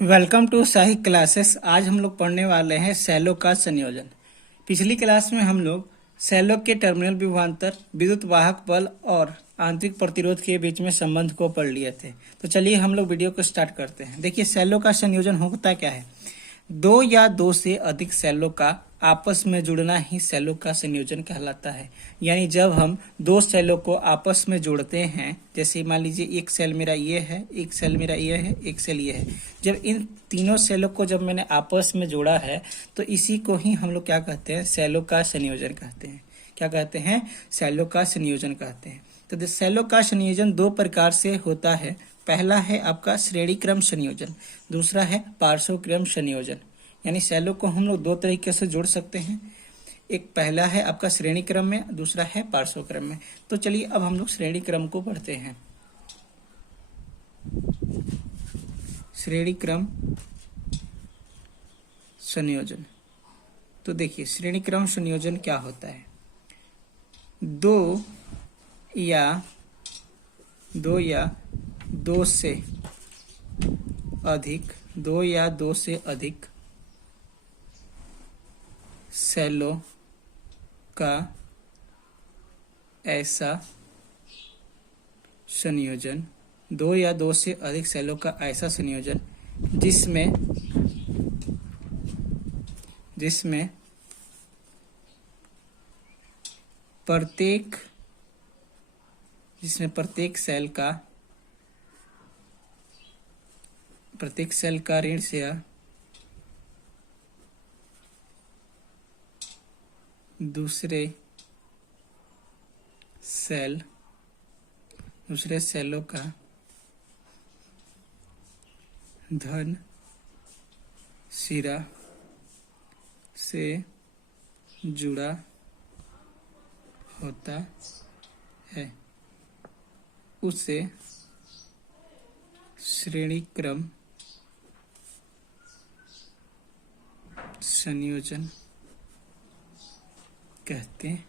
Welcome to Sahi classes. आज हम लोग पढ़ने वाले हैं सेलो का संयोजन। पिछली क्लास में हम लोग सेलो के टर्मिनल विभवांतर, विद्युत वाहक बल और आंतरिक प्रतिरोध के बीच में संबंध को पढ़ लिए थे। तो चलिए हम लोग वीडियो को स्टार्ट करते हैं। देखिए, सेलो का संयोजन होता क्या है। दो या दो से अधिक सेलो का आपस में जुड़ना ही सेलो का संयोजन कहलाता है। यानी जब हम दो सेलों को आपस में जोड़ते हैं, जैसे मान लीजिए एक सेल मेरा ये है, एक सेल मेरा ये है, एक सेल ये है। जब इन तीनों सेलों को जब मैंने आपस में जोड़ा है तो इसी को ही हम लोग क्या कहते हैं, सेलो का संयोजन कहते हैं। क्या कहते हैं? सेलो का संयोजन कहते हैं। तो सेलो का संयोजन दो प्रकार से होता है। पहला है आपका श्रेणी क्रम संयोजन, दूसरा है पार्श्व क्रम संयोजन। यानी सेलो को हम लोग दो तरीके से जोड़ सकते हैं। एक पहला है आपका श्रेणी क्रम में, दूसरा है पार्श्व क्रम में। तो चलिए अब हम लोग श्रेणी क्रम को पढ़ते हैं। श्रेणी क्रम संयोजन। तो देखिए, श्रेणी क्रम संयोजन क्या होता है। दो या दो से अधिक सेलों का ऐसा संयोजन, दो या दो से अधिक सेलों का ऐसा संयोजन जिसमें प्रत्येक सेल का ऋण सिरा दूसरे सेलों का धन सिरा से जुड़ा होता है, उसे श्रेणी क्रम संयोजन कहते हैं।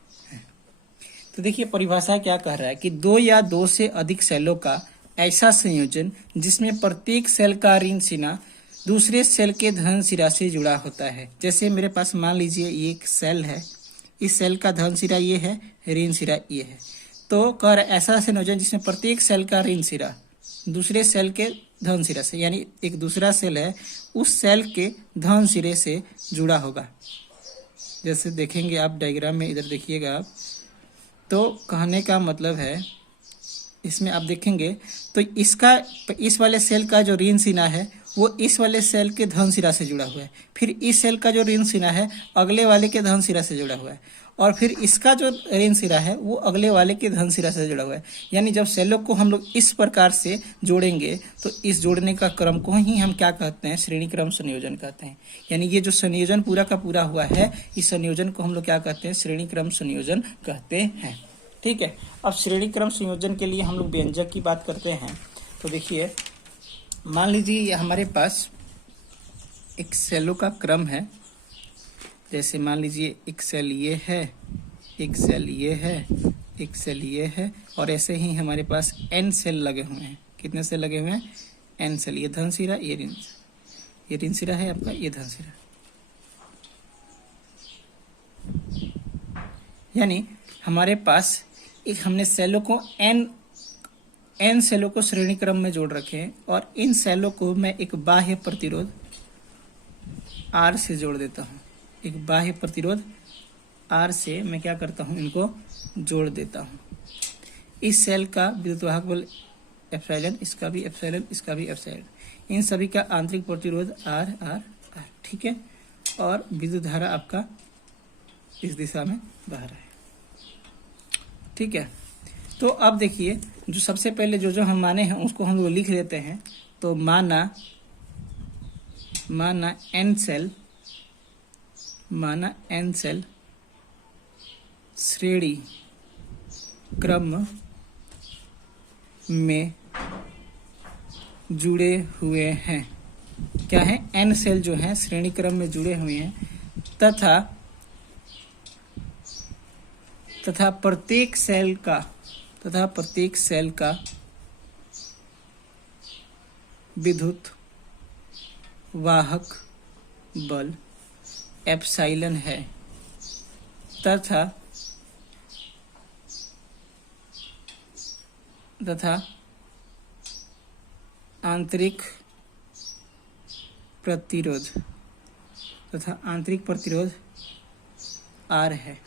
तो देखिए, परिभाषा क्या कह रहा है कि दो या दो से अधिक सेलों का ऐसा संयोजन जिसमें प्रत्येक सेल का ऋण सिरा दूसरे सेल के धन सिरा से जुड़ा होता है। जैसे मेरे पास मान लीजिए ये एक सेल है, इस सेल का धन सिरा ये है, ऋण सिरा ये है। तो कह रहा है ऐसा संयोजन जिसमें प्रत्येक सेल का ऋण सिरा दूसरे सेल के धन सिरा से, यानी एक दूसरा सेल है उस सेल के धन सिरे से जुड़ा होगा। जैसे देखेंगे आप डायग्राम में, इधर देखिएगा आप। तो कहने का मतलब है, इसमें आप देखेंगे तो इस वाले सेल का जो ऋण सिरा है वो इस वाले सेल के धन सिरा से जुड़ा हुआ है। फिर इस सेल का जो ऋण सिरा है अगले वाले के धन सिरा से जुड़ा हुआ है, और फिर इसका जो ऋण सिरा है वो अगले वाले के धन सिरा से जुड़ा हुआ है। यानी जब सेलों को हम लोग इस प्रकार से जोड़ेंगे तो इस जोड़ने का क्रम को ही हम क्या कहते हैं, श्रेणी क्रम संयोजन कहते हैं। यानी ये जो संयोजन पूरा का पूरा हुआ है, इस संयोजन को हम लोग क्या कहते हैं, श्रेणी क्रम संयोजन कहते हैं। ठीक है। अब श्रेणी क्रम संयोजन के लिए हम लोग व्यंजक की बात करते हैं। तो देखिए, मान लीजिए ये हमारे पास एक सेलों का क्रम है। जैसे मान लीजिए एक सेल ये है, एक सेल ये है, एक सेल ये है, और ऐसे ही हमारे पास n सेल लगे हुए हैं। कितने सेल लगे हुए हैं? n cell. ये धन सिरा, ये ऋण सिरा है आपका, ये धन सिरा। यानी हमारे पास एक हमने सेलों को n सेलों को श्रेणी क्रम में जोड़ रखे हैं, और इन सेलों को मैं एक बाह्य प्रतिरोध R से जोड़ देता हूँ। एक बाह्य प्रतिरोध R से मैं क्या करता हूँ, इनको जोड़ देता हूँ। इस सेल का विद्युत वाहक बल एप्सिलॉन, इसका भी एप्सिलॉन, इसका भी एप्सिलॉन। इन सभी का आंतरिक प्रतिरोध R। ठीक है। और विद्युत धारा आपका इस दिशा में बह रहा है। ठीक है। तो अब देखिए, जो सबसे पहले जो हम माने हैं उसको हम लोग लिख लेते हैं। तो माना n सेल श्रेणी क्रम में जुड़े हुए हैं। क्या है? n सेल जो हैं श्रेणी क्रम में जुड़े हुए हैं, तथा प्रत्येक सेल का विद्युत वाहक बल एप्सिलॉन है तथा आंतरिक प्रतिरोध R है।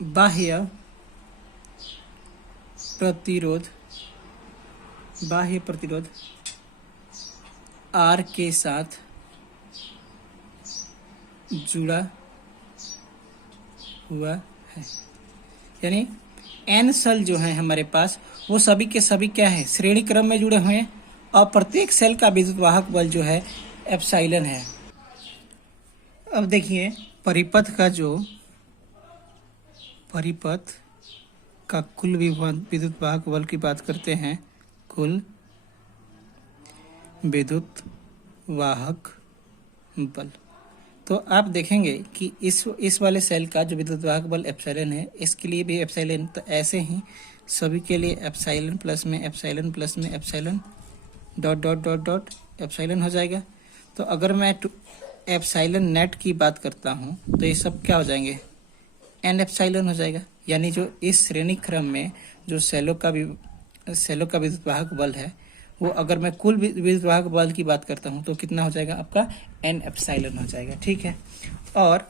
बाह्य प्रतिरोध R के साथ जुड़ा हुआ है, यानी n सेल जो है हमारे पास वो सभी के सभी क्या है, श्रेणी क्रम में जुड़े हुए हैं और प्रत्येक सेल का विद्युत वाहक बल जो है एप्सिलॉन है। अब देखिए परिपथ का कुल विद्युत वाहक बल की बात करते हैं, कुल विद्युत वाहक बल। तो आप देखेंगे कि इस वाले सेल का जो विद्युत वाहक बल एप्सिलॉन है, इसके लिए भी एप्सिलॉन, तो ऐसे ही सभी के लिए एप्सिलॉन प्लस में epsilon dot dot dot dot epsilon हो जाएगा। तो अगर मैं एप्सिलॉन नेट की बात करता हूँ तो ये सब क्या हो जाएंगे, एन एप्सिलॉन हो जाएगा। यानी जो इस श्रेणी क्रम में जो सेलों का विद्युत वाहक बल है, वो अगर मैं कुल विद्युत वाहक बल की बात करता हूँ तो कितना हो जाएगा आपका, एन एप्सिलॉन हो जाएगा। ठीक है। और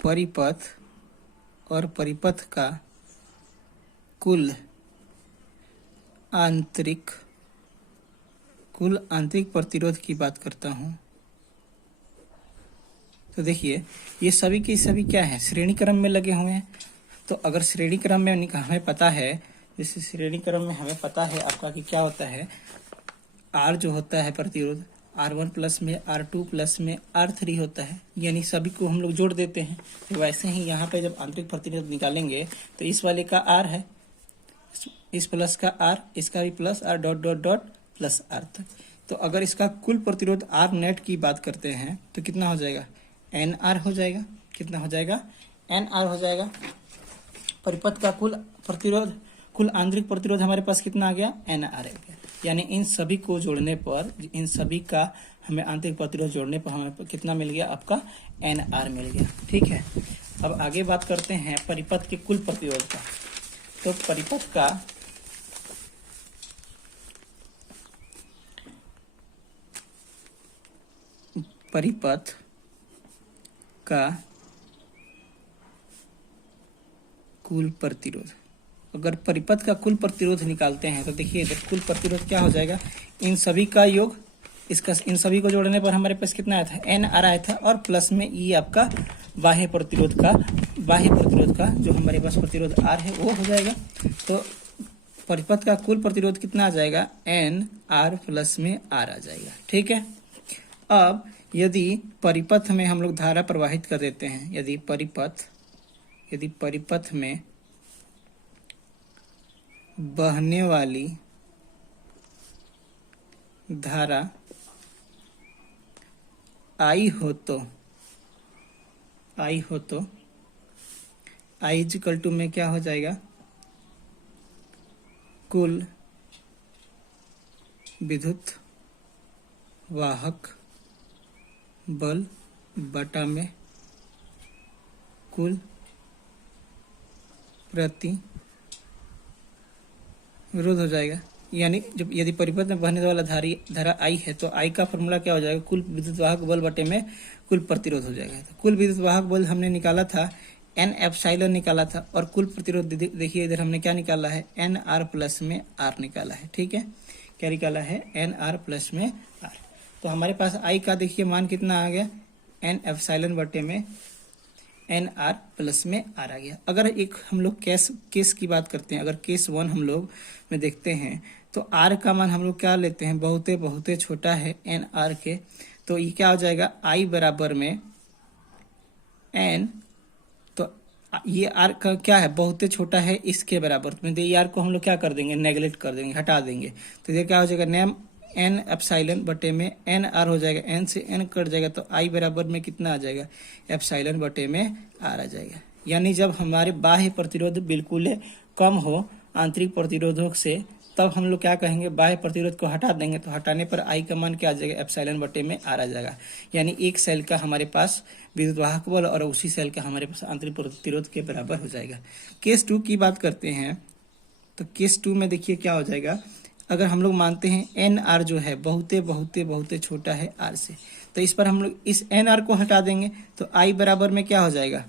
परिपथ का कुल आंतरिक प्रतिरोध की बात करता हूँ तो देखिए ये सभी के सभी क्या है, श्रेणी क्रम में लगे हुए हैं। तो अगर श्रेणी क्रम में हमें पता है, जैसे श्रेणी क्रम में हमें पता है आपका कि क्या होता है, R जो होता है प्रतिरोध R1 प्लस में R2 प्लस में R3 होता है, यानी सभी को हम लोग जोड़ देते हैं। तो वैसे ही यहाँ पे जब आंतरिक प्रतिरोध निकालेंगे तो इस वाले का R है, इस प्लस का R, इसका भी plus R dot dot dot plus R तक। तो अगर इसका कुल प्रतिरोध R नेट की बात करते हैं तो कितना हो जाएगा, NR हो जाएगा। कितना हो जाएगा, NR हो जाएगा। परिपथ का कुल आंतरिक प्रतिरोध हमारे पास कितना आ गया, NR आ गया। यानी इन सभी को जोड़ने पर, इन सभी का हमें आंतरिक प्रतिरोध जोड़ने पर हमें कितना मिल गया, आपका NR मिल गया। ठीक है। अब आगे बात करते हैं परिपथ के कुल प्रतिरोध का। तो परिपथ का कुल प्रतिरोध, अगर परिपथ का कुल प्रतिरोध निकालते हैं तो देखिए इधर कुल प्रतिरोध क्या हो जाएगा, इन सभी का योग, इन सभी को जोड़ने पर हमारे पास कितना आया था, NR आया था, और प्लस में ये आपका बाह्य प्रतिरोध का जो हमारे पास प्रतिरोध R है वो हो जाएगा। तो परिपथ का कुल प्रतिरोध कितना आ जाएगा, NR प्लस में R आ जाएगा। ठीक है। अब यदि परिपथ में हम लोग धारा प्रवाहित कर देते हैं, यदि परिपथ में बहने वाली धारा I हो तो I इक्वल टू में क्या हो जाएगा, कुल विद्युत वाहक बल बटा में कुल प्रतिरोध हो जाएगा। यानी जब यदि परिपथ में बहने वाला धारा I है तो I का फॉर्मूला क्या हो जाएगा, कुल विद्युत वाहक बल बटे में कुल प्रतिरोध हो जाएगा। तो कुल विद्युत वाहक बल हमने निकाला था, N एप्सिलॉन निकाला था, और कुल प्रतिरोध देखिए इधर हमने क्या निकाला है, NR प्लस में R निकाला है। ठीक है। क्या निकाला है, NR प्लस में R। तो हमारे पास I का देखिए मान कितना आ गया, N एप्सिलॉन बटे में NR प्लस में R आ गया। अगर एक हम लोग केस की बात करते हैं, अगर केस 1 हम लोग में देखते हैं तो R का मान हम लोग क्या लेते हैं, बहुते छोटा है NR के, तो ये क्या हो जाएगा, I बराबर में N, तो ये R का क्या है, बहुते छोटा है, इसके बराबर, तो ये R को हम लोग क्या कर देंगे, नेगलेक्ट कर देंगे, हटा देंगे। तो ये क्या हो जाएगा, N एप्सिलॉन बटे में NR हो जाएगा, N से N कट जाएगा, तो I बराबर में कितना आ जाएगा, एप्सिलॉन बटे में R आ जाएगा। यानी जब हमारे बाह्य प्रतिरोध बिल्कुल कम हो आंतरिक प्रतिरोधों से, तब हम लोग क्या कहेंगे, बाह्य प्रतिरोध को हटा देंगे, तो हटाने पर आई का मान क्या आ जाएगा, एप्सिलॉन बटे में आर आ जाएगा। यानी एक सेल का हमारे पास विद्युत वाहक बल और उसी सेल का हमारे पास आंतरिक प्रतिरोध के बराबर हो जाएगा। केस 2 की बात करते हैं, तो केस 2 में देखिए क्या हो जाएगा, अगर हम लोग मानते हैं एन आर जो है बहुते छोटा है आर से, तो इस पर हम लोग इस एन आर को हटा देंगे, तो आई बराबर में क्या हो जाएगा,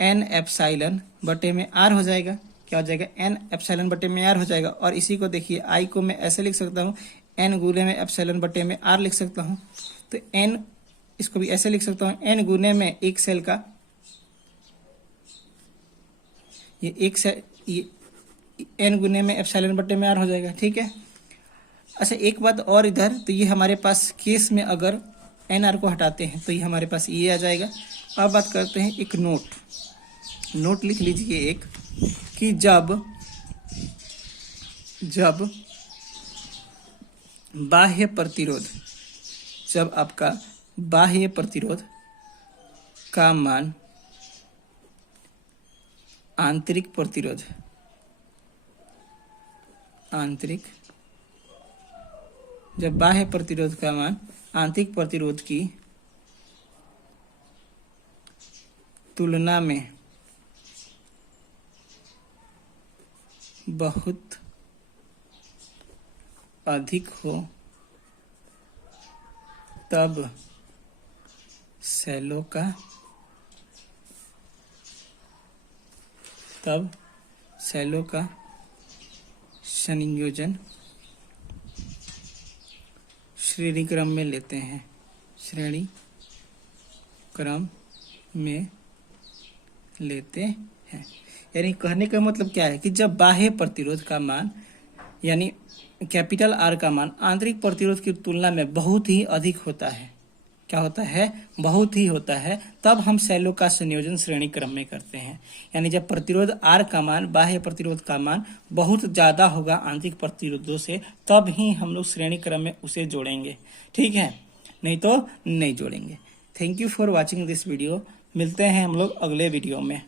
एन एप्सिलॉन बटे में आर हो जाएगा। क्या हो जाएगा, एन एप्सिलॉन बटे में आर हो जाएगा। और इसी को देखिए आई को मैं ऐसे लिख सकता हूँ, एन गुने में एप्सिलॉन बटे में आर लिख सकता हूँ। तो एन, इसको भी ऐसे लिख सकता हूँ, एन गुने में एक सेल का, ये एक सेल, ये एन गुने में एप्सिलॉन बटे में आर हो जाएगा। ठीक है। अच्छा एक बात और इधर, तो ये हमारे पास केस में अगर एन आर को हटाते हैं तो ये हमारे पास ये आ जाएगा। अब बात करते हैं एक नोट लिख लीजिए एक, कि जब बाह्य प्रतिरोध, जब आपका बाह्य प्रतिरोध का मान आंतरिक प्रतिरोध, जब बाह्य प्रतिरोध का मान आंतरिक प्रतिरोध की तुलना में बहुत अधिक हो, तब सेलों का संयोजन श्रेणी क्रम में लेते हैं, श्रेणी क्रम में लेते हैं। यानी कहने का मतलब क्या है कि जब बाह्य प्रतिरोध का मान यानी कैपिटल आर का मान आंतरिक प्रतिरोध की तुलना में बहुत ही अधिक होता है, क्या होता है, बहुत ही होता है, तब हम सेलों का संयोजन श्रेणी क्रम में करते हैं। यानी जब प्रतिरोध आर का मान बाह्य प्रतिरोध का मान बहुत ज्यादा होगा आंतरिक प्रतिरोधों से, तब ही हम लोग श्रेणी क्रम में उसे जोड़ेंगे। ठीक है, नहीं तो नहीं जोड़ेंगे। Thank you for watching this video. मिलते हैं हम लोग अगले वीडियो में।